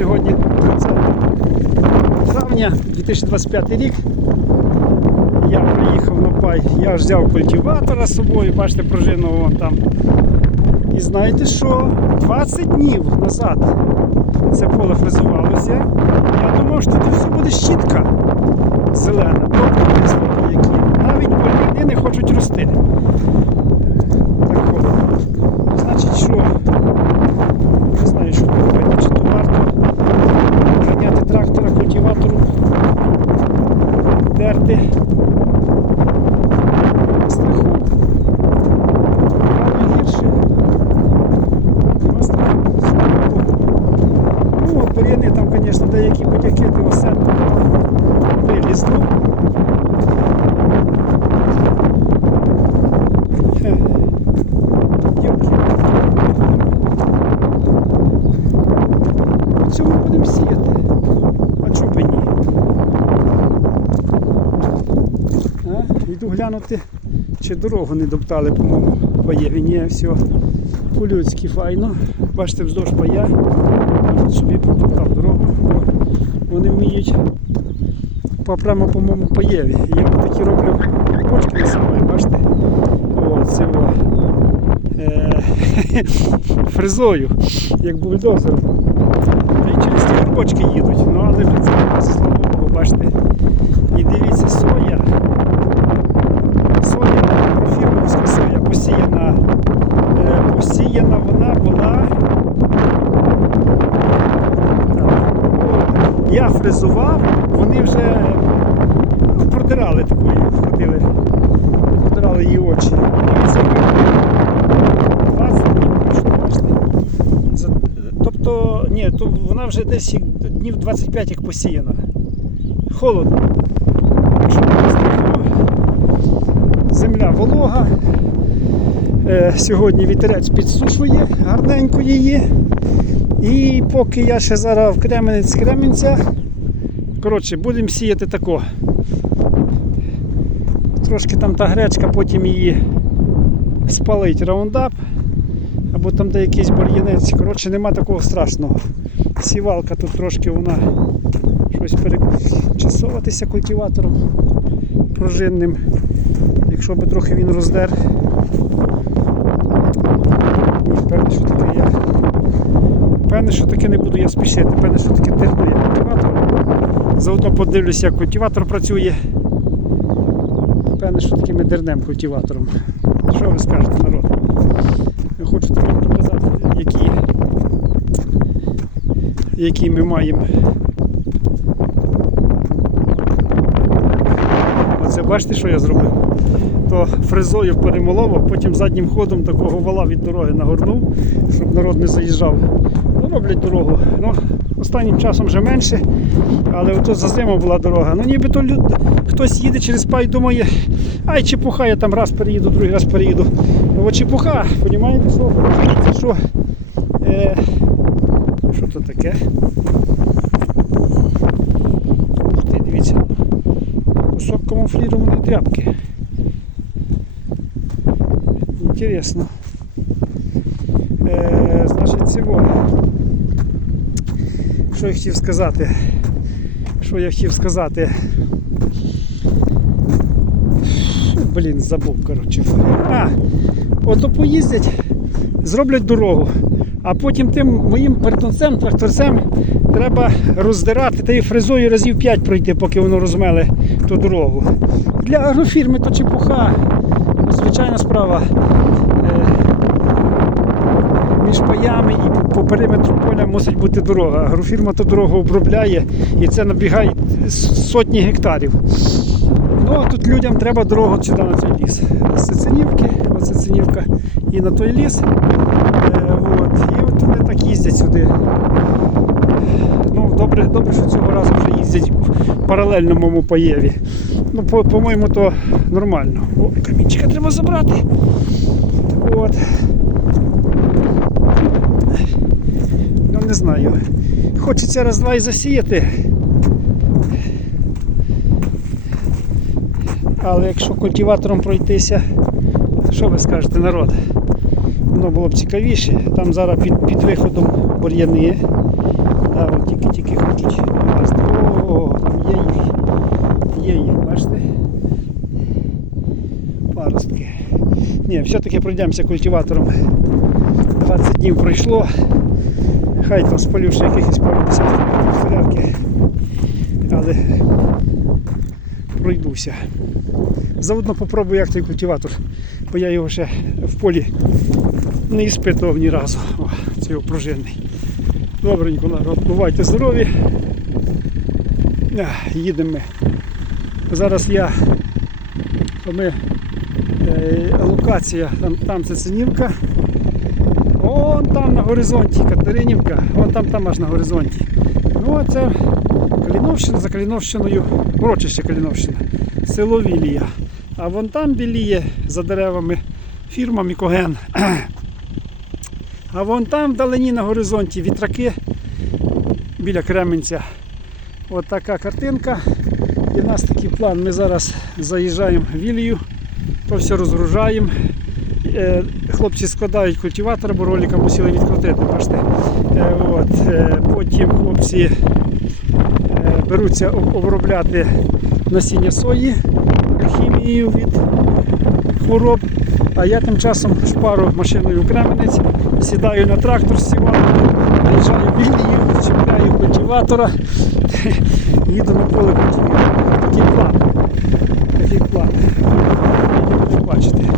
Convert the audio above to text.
Сьогодні 30 травня 2025 рік. Я приїхав на пай, я взяв культиватора з собою, бачите, пружину вон там. І знаєте що? 20 днів назад це поле фрезувалося. Я думав, що тут все буде щітка зелена, тобто кислота, які навіть бур'яни не хочуть рости. Так от. Значить, що? Не знаю, що робити, чи то варто ганяти трактора культиватору, дерти. Страху. Мало гірше. Нема страху. Слава Богу. Ну, от бур'яни там, звісно, деякі будь-які осенти вилізли. Хе. Йолки. По цьому будемо сіяти. А чого б і ні? А? Йду глянути, чи дорогу не доптали, по-моєму, паєві. Ні, все. По-людськи файно. Бачите, вздовж пая. Собі протоптав дорогу. Вони вміють по прямо, по-моєму, паєві. Я такі роблю бочки на собою, бачите? О, це о. Е, фрезою, як бульдозером. Та й через ті бочки їдуть. Ну але це слава Богу, бачите. І дивіться. Соя, фірмовська соя посіяна. Е, посіяна вона була. Я фрезував, вони вже продирали такої, ходили, продирали її очі. Дивіться, яка 20 днів пройшло, бачите. Тобто, ні, то вона вже десь днів 25 як посіяна. Холодно. Земля волога. Е, сьогодні вітерець підсушує гарненько її. І поки я ще зараз в Кременець Кременця, коротше, будемо сіяти тако. Трошки там та гречка, потім її спалить раундап, або там де якийсь бур'янець. Коротше, нема такого страшного. Сівалка тут трошки вона щось перечасовуватися культиватором пружинним. Якщо би трохи він роздер. Ні, певне, що таке я. Певне, що таке не буду я спішити. Певне, що таке терну я культиватор. Заодно подивлюся, як культиватор працює. Певне, що таким дернем культиватором. Що ви скажете, народ? Я хочу тобі показати, які, які ми маємо. Оце бачите, що я зробив? То фрезою перемолов, а потім заднім ходом такого вала від дороги нагорнув, щоб народ не заїжджав. Ну, роблять дорогу. Ну, останнім часом вже менше, але ото за зиму була дорога. Ну ніби то люд... хтось їде через пай, думає, ай чепуха, я там раз переїду, другий раз переїду. Ну, от чепуха, розумієте? Це що? Е... Що то таке? Дивіться. Кусок камуфлірованої тряпки. Інтересно. Е, значить, цього. Що я хотів сказати? Що я хотів сказати? Блін, забув, коротше. А, ото поїздять, зроблять дорогу, а потім тим моїм перетонцем, тракторцем треба роздирати та і фрезою разів 5 пройти, поки воно розмеле ту дорогу. Для агрофірми то чепуха. Звичайна справа. Е, Між паями і по, периметру поля мусить бути дорога. Агрофірма ту дорогу обробляє і це набігає сотні гектарів. Ну а тут людям треба дорогу сюди на цей ліс. З Цицинівки, оце і на той ліс. Е, от. І от вони так їздять сюди. Ну, добре, добре, що цього разу вже їздять в паралельному паєві. Ну, по- по-моєму, то нормально. О, камінчика треба забрати. От. Ну, не знаю. Хочеться раз-два і засіяти. Але якщо культиватором пройтися, що ви скажете, народ? Воно було б цікавіше. Там зараз під, під виходом бур'яни. Тільки-тільки хочуть. О, там є їх. Є їх, бачите? Паростки. Ні, все-таки пройдемося культиватором. 20 днів пройшло. Хай там спалю ще якихось пару десятків солярки. Але пройдуся. Заодно попробую, як той культиватор, бо я його ще в полі не іспитував ні разу. О, цей пружинний. Добренько, народ, бувайте здорові. Їдемо ми. Зараз я. Ми, е, локація, там, там це Синівка. Вон там на горизонті Катеринівка, вон там там аж на горизонті. Ну а це Каліновщина за Каліновщиною, урочище Каліновщина, село Вілія. А вон там біліє за деревами фірма Мікоген. А вон там вдалині на горизонті вітраки біля Кременця. От така картинка. І в нас такий план. Ми зараз заїжджаємо в Вілію, то все розгружаємо. Е, Хлопці складають культиватор, бо ролика мусили відкрутити. Бачите. Е, От, е, потім хлопці беруться обробляти насіння сої хімією від хвороб. А я тим часом шпару машиною в Кременець, сідаю на трактор з наїжджаю в Вілію, чіпляю культиватора, їду на поле культивувати. Такий план. Такий план. Бачите.